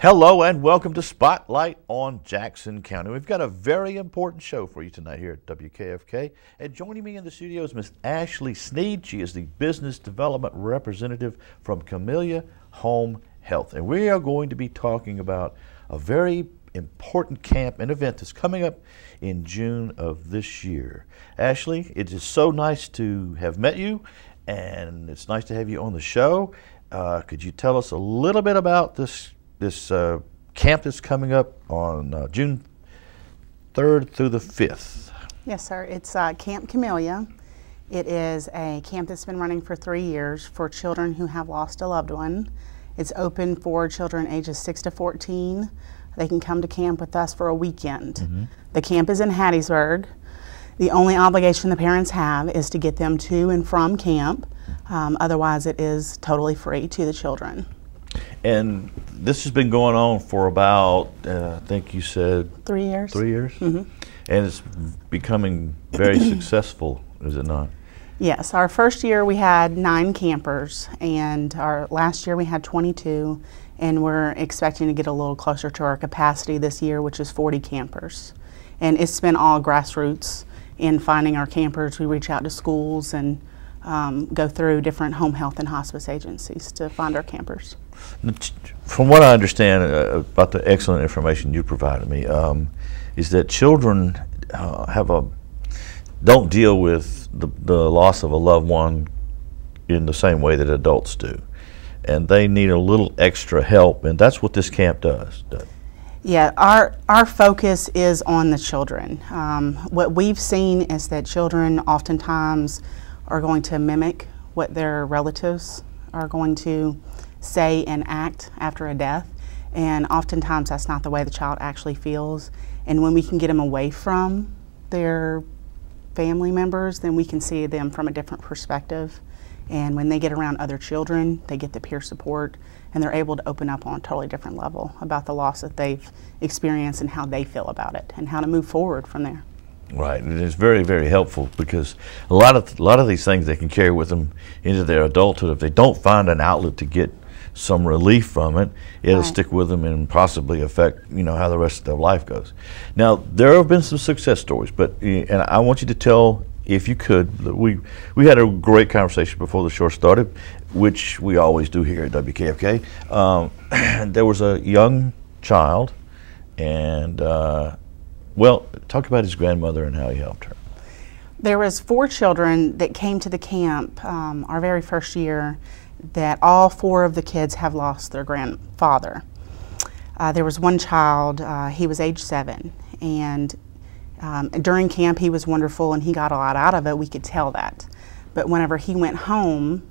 Hello and welcome to Spotlight on Jackson County. We've got a very important show for you tonight here at WKFK. And joining me in the studio is Miss Ashley Sneed. She is the Business Development Representative from Camellia Home Health. And we are going to be talking about a very important camp and event that's coming up in June of this year. Ashley, it is so nice to have met you, and it's nice to have you on the show. Could you tell us a little bit about this camp that's coming up on June 3rd through the 5th? Yes, sir. It's Camp Camellia. It is a camp that's been running for 3 years for children who have lost a loved one. It's open for children ages 6 to 14. They can come to camp with us for a weekend. Mm-hmm. The camp is in Hattiesburg. The only obligation the parents have is to get them to and from camp. Otherwise, it is totally free to the children. And this has been going on for about, I think you said 3 years. 3 years? Mm-hmm. And it's becoming very successful, is it not? Yes. Our first year we had 9 campers, and our last year we had 22, and we're expecting to get a little closer to our capacity this year, which is 40 campers. And it's been all grassroots in finding our campers. We reach out to schools and go through different home health and hospice agencies to find our campers. From what I understand about the excellent information you provided me, is that children don't deal with the loss of a loved one in the same way that adults do, and they need a little extra help, and that's what this camp does. Yeah, our focus is on the children. What we've seen is that children oftentimes are going to mimic what their relatives are going to say and act after a death, and oftentimes that's not the way the child actually feels. And when we can get them away from their family members, then we can see them from a different perspective. And when they get around other children, they get the peer support, and they're able to open up on a totally different level about the loss that they've experienced and how they feel about it and how to move forward from there. Right, and it's very, very helpful because a lot of these things they can carry with them into their adulthood. If they don't find an outlet to get some relief from it, it'll stick with them and possibly affect, how the rest of their life goes. Now, there have been some success stories, and I want you to tell, if you could, we had a great conversation before the show started, which we always do here at WKFK. There was a young child, and talk about his grandmother and how he helped her. There was 4 children that came to the camp our very first year, that all 4 of the kids have lost their grandfather. There was one child, he was age 7, and during camp he was wonderful and he got a lot out of it, we could tell that. But whenever he went home,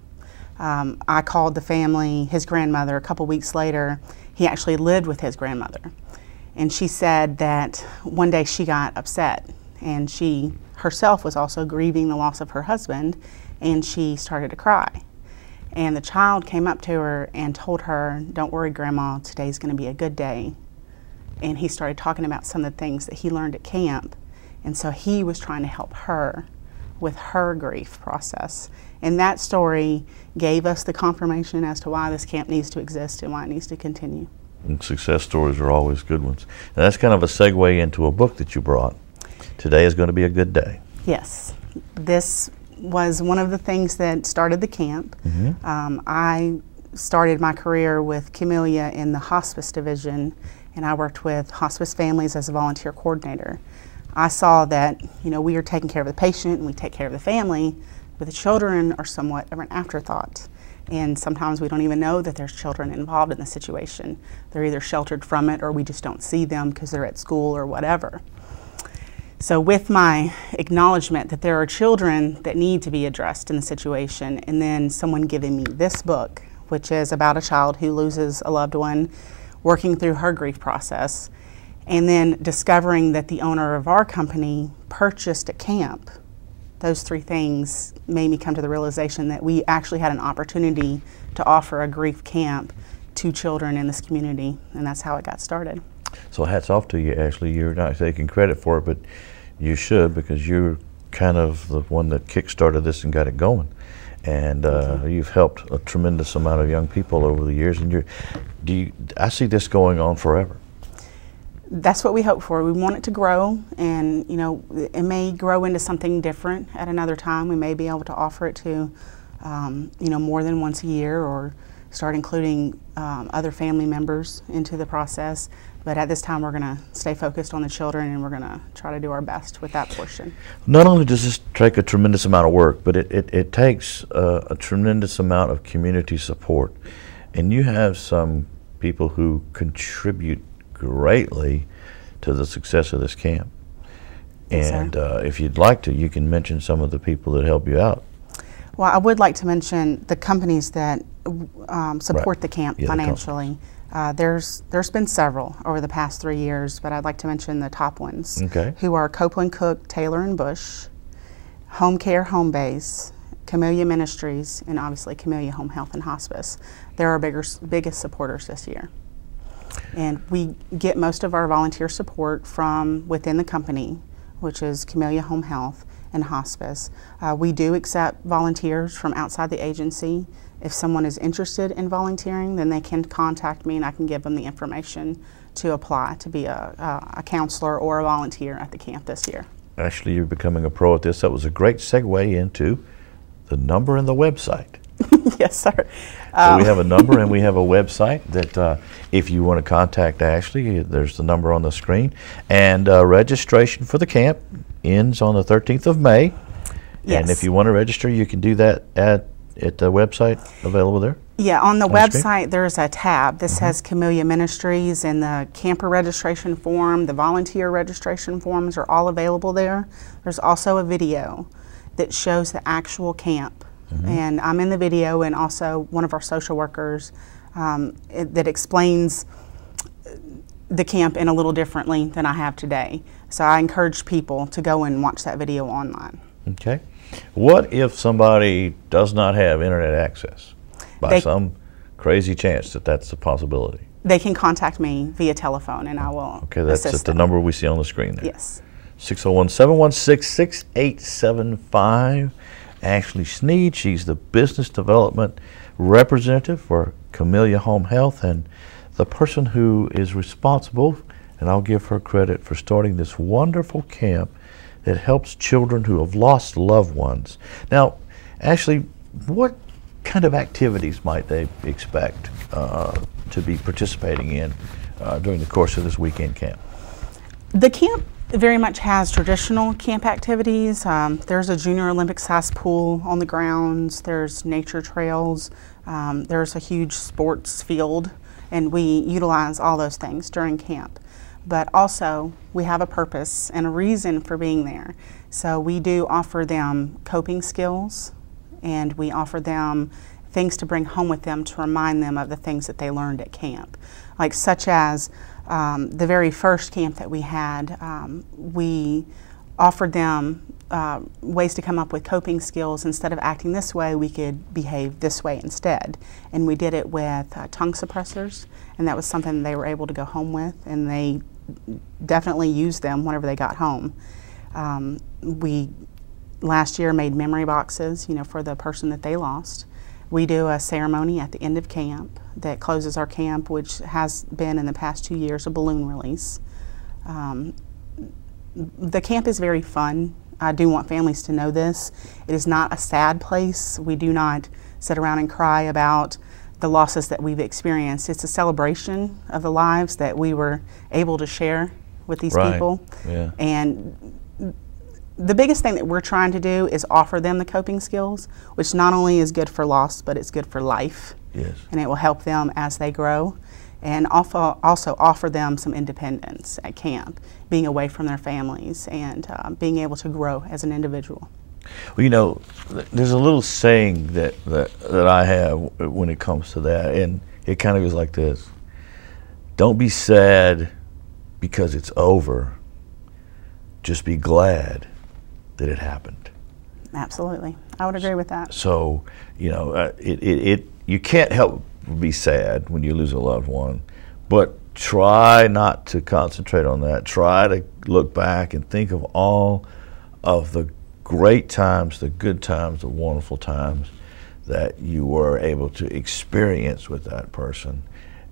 I called the family, his grandmother, a couple weeks later. He actually lived with his grandmother. And she said that one day she got upset, and she herself was also grieving the loss of her husband, and she started to cry. And the child came up to her and told her, "Don't worry, Grandma, today's going to be a good day." And he started talking about some of the things that he learned at camp, and so he was trying to help her with her grief process. And that story gave us the confirmation as to why this camp needs to exist and why it needs to continue. And success stories are always good ones. And that's kind of a segue into a book that you brought. Today is going to be a good day. Yes. This was one of the things that started the camp. Mm-hmm. I started my career with Camellia in the hospice division, and I worked with hospice families as a volunteer coordinator. I saw that, we are taking care of the patient and we take care of the family, but the children are somewhat of an afterthought. And sometimes we don't even know that there's children involved in the situation. They're either sheltered from it or we just don't see them because they're at school or whatever. So with my acknowledgement that there are children that need to be addressed in the situation, and then someone giving me this book, which is about a child who loses a loved one, working through her grief process, and then discovering that the owner of our company purchased a camp, those 3 things made me come to the realization that we actually had an opportunity to offer a grief camp to children in this community, and that's how it got started. So hats off to you, Ashley. You're not taking credit for it, but you should, because you're kind of the one that kick-started this and got it going. and you've helped a tremendous amount of young people over the years. And I see this going on forever. That's what we hope for. We want it to grow, and it may grow into something different at another time. We may be able to offer it to more than once a year, or start including other family members into the process. But at this time, we're going to stay focused on the children, and we're going to try to do our best with that portion. Not only does this take a tremendous amount of work, but it takes a tremendous amount of community support. And you have some people who contribute greatly to the success of this camp. And if you'd like to, you can mention some of the people that help you out. Well, I would like to mention the companies that support the camp financially. There's been several over the past 3 years, but I'd like to mention the top ones, who are Copeland Cook, Taylor and Bush, Home Care Home Base, Camellia Ministries, and obviously Camellia Home Health and Hospice. They're our biggest supporters this year. And we get most of our volunteer support from within the company, which is Camellia Home Health and Hospice. We do accept volunteers from outside the agency. If someone is interested in volunteering, then they can contact me and I can give them the information to apply to be a counselor or a volunteer at the camp this year. Actually, you're becoming a pro at this. That was a great segue into the number and the website. Yes, sir. So we have a number and we have a website that if you want to contact Ashley, there's the number on the screen. And registration for the camp ends on the 13th of May. Yes. And if you want to register, you can do that at the website available there? Yeah, on the website there's a tab that says Camellia Ministries, and the camper registration form, the volunteer registration forms are all available there. There's also a video that shows the actual camp. And I'm in the video, and also one of our social workers that explains the camp in a little differently than I have today. So I encourage people to go and watch that video online. Okay. What if somebody does not have internet access by some crazy chance that's a possibility? They can contact me via telephone, and I will that's at the number we see on the screen there. Yes. 601-716-6875. Ashley Sneed, she's the business development representative for Camellia Home Health, and the person who is responsible, and I'll give her credit for starting this wonderful camp that helps children who have lost loved ones. Now, Ashley, what kind of activities might they expect to be participating in during the course of this weekend camp? The camp very much has traditional camp activities. There's a Junior Olympic-sized pool on the grounds. There's nature trails. There's a huge sports field, and we utilize all those things during camp. But also, we have a purpose and a reason for being there. So we do offer them coping skills, and we offer them things to bring home with them to remind them of the things that they learned at camp. Like such as the very first camp that we had, we offered them ways to come up with coping skills. Instead of acting this way, we could behave this way instead. And we did it with tongue suppressors, and that was something they were able to go home with, and they definitely used them whenever they got home. We last year made memory boxes, for the person that they lost. We do a ceremony at the end of camp that closes our camp, which has been in the past 2 years a balloon release. The camp is very fun. I do want families to know this. It is not a sad place. We do not sit around and cry about the losses that we've experienced. It's a celebration of the lives that we were able to share with these people. Yeah. And the biggest thing that we're trying to do is offer them the coping skills, which not only is good for loss, but it's good for life. Yes. And it will help them as they grow. And also offer them some independence at camp, being away from their families and being able to grow as an individual. Well, there's a little saying that I have when it comes to that, and it kind of goes like this: don't be sad because it's over, just be glad that it happened. Absolutely. I would agree with that. So, you can't help be sad when you lose a loved one, but try not to concentrate on that. Try to look back and think of all of the great times, the good times, the wonderful times that you were able to experience with that person.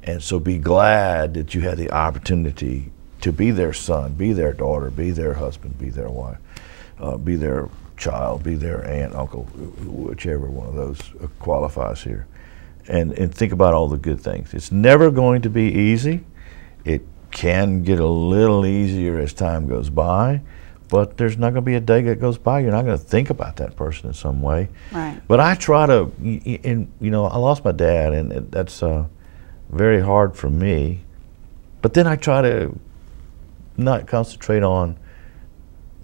And so be glad that you had the opportunity to be their son, be their daughter, be their husband, be their wife, be their child, be their aunt, uncle, whichever one of those qualifies here. And think about all the good things. It's never going to be easy. It can get a little easier as time goes by, but there's not going to be a day that goes by you're not going to think about that person in some way. Right. But I try to, and you know, I lost my dad, and that's very hard for me. But then I try to not concentrate on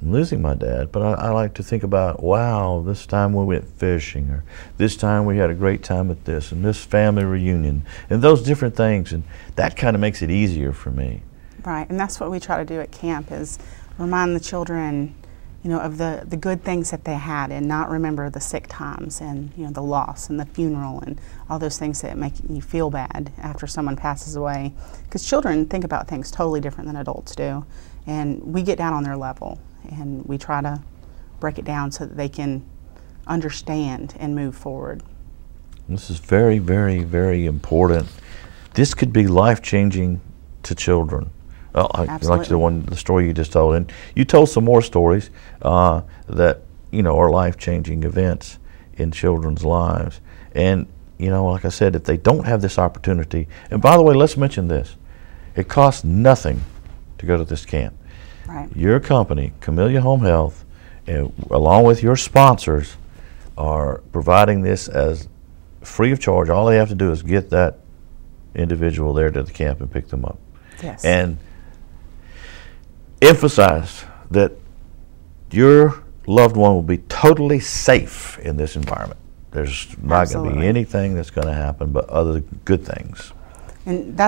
losing my dad, but I like to think about, wow, this time we went fishing, or this time we had a great time at this, and this family reunion, and those different things, and that kind of makes it easier for me. Right, and that's what we try to do at camp, is remind the children, you know, of the good things that they had, and not remember the sick times, and you know, the loss and the funeral and all those things that make you feel bad after someone passes away. Because children think about things totally different than adults do, and we get down on their level, and we try to break it down so that they can understand and move forward. This is very, very, very important. This could be life-changing to children. Well, I like the story you just told, and you told some more stories that, you know, are life-changing events in children's lives. And you know, like I said, if they don't have this opportunity, and by the way, let's mention this: it costs nothing to go to this camp. Right. Your company, Camellia Home Health, along with your sponsors, are providing this as free of charge. All they have to do is get that individual there to the camp and pick them up. Yes. And emphasize that your loved one will be totally safe in this environment. There's not going to be anything that's going to happen but other good things. And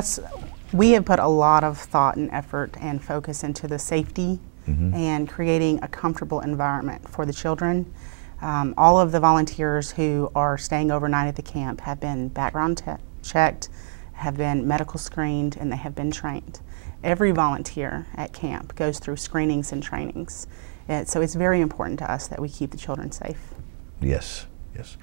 we have put a lot of thought and effort and focus into the safety and creating a comfortable environment for the children. All of the volunteers who are staying overnight at the camp have been background checked, have been medical screened, and they have been trained. Every volunteer at camp goes through screenings and trainings. So it's very important to us that we keep the children safe. Yes, yes.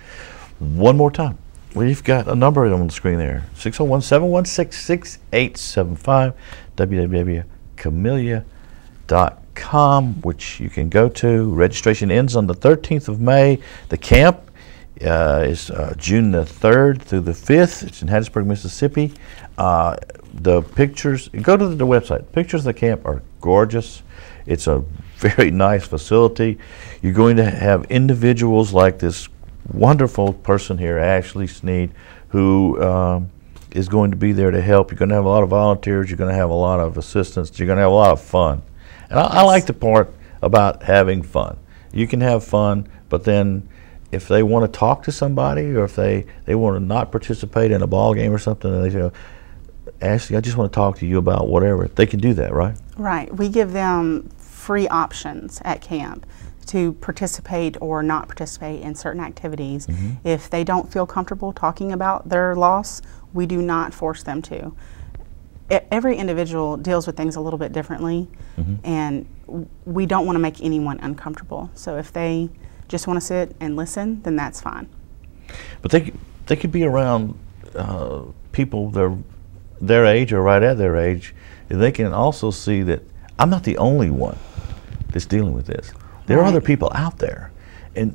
One more time. We've got a number on the screen there, 601-716-6875, www.camellia.com, which you can go to. Registration ends on the 13th of May. The camp is June the 3rd through the 5th. It's in Hattiesburg, Mississippi. The pictures, go to the website. Pictures of the camp are gorgeous. It's a very nice facility. You're going to have individuals like this wonderful person here, Ashley Sneed, who is going to be there to help. You're going to have a lot of volunteers. You're going to have a lot of assistants. You're going to have a lot of fun. And I like the part about having fun. You can have fun, but then if they want to talk to somebody, or if they want to not participate in a ball game or something, and they say, Ashley, I just want to talk to you about whatever, they can do that, right? Right. We give them free options at camp to participate or not participate in certain activities. If they don't feel comfortable talking about their loss, we do not force them to. Every individual deals with things a little bit differently, and we don't want to make anyone uncomfortable. So if they just want to sit and listen, then that's fine. But they could be around people their age or right at their age, and they can also see that I'm not the only one that's dealing with this. There are other people out there, and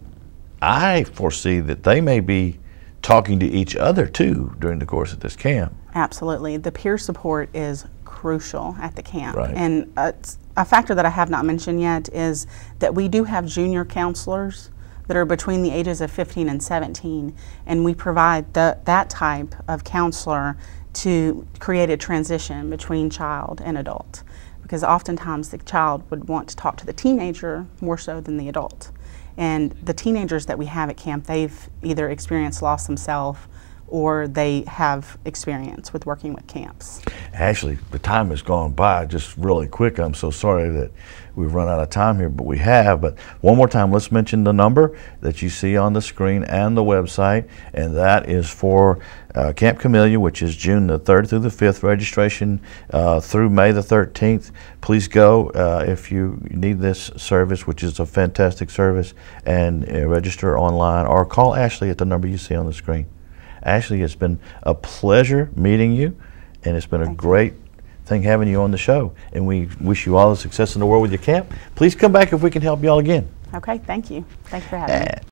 I foresee that they may be talking to each other too during the course of this camp. Absolutely. The peer support is crucial at the camp. Right. And a factor that I have not mentioned yet is that we do have junior counselors that are between the ages of 15 and 17, and we provide that type of counselor to create a transition between child and adult, because oftentimes the child would want to talk to the teenager more so than the adult. And the teenagers that we have at camp, they've either experienced loss themselves, or they have experience with working with camps. Ashley, the time has gone by just really quick. I'm so sorry that we've run out of time here, but we have. But one more time, let's mention the number that you see on the screen and the website, and that is for Camp Camellia, which is June the 3rd through the 5th, registration through May the 13th. Please go if you need this service, which is a fantastic service, and register online or call Ashley at the number you see on the screen. Ashley, it's been a pleasure meeting you, and it's been a great thing having you on the show. And we wish you all the success in the world with your camp. Please come back if we can help you all again. Okay, thank you. Thank you for having me.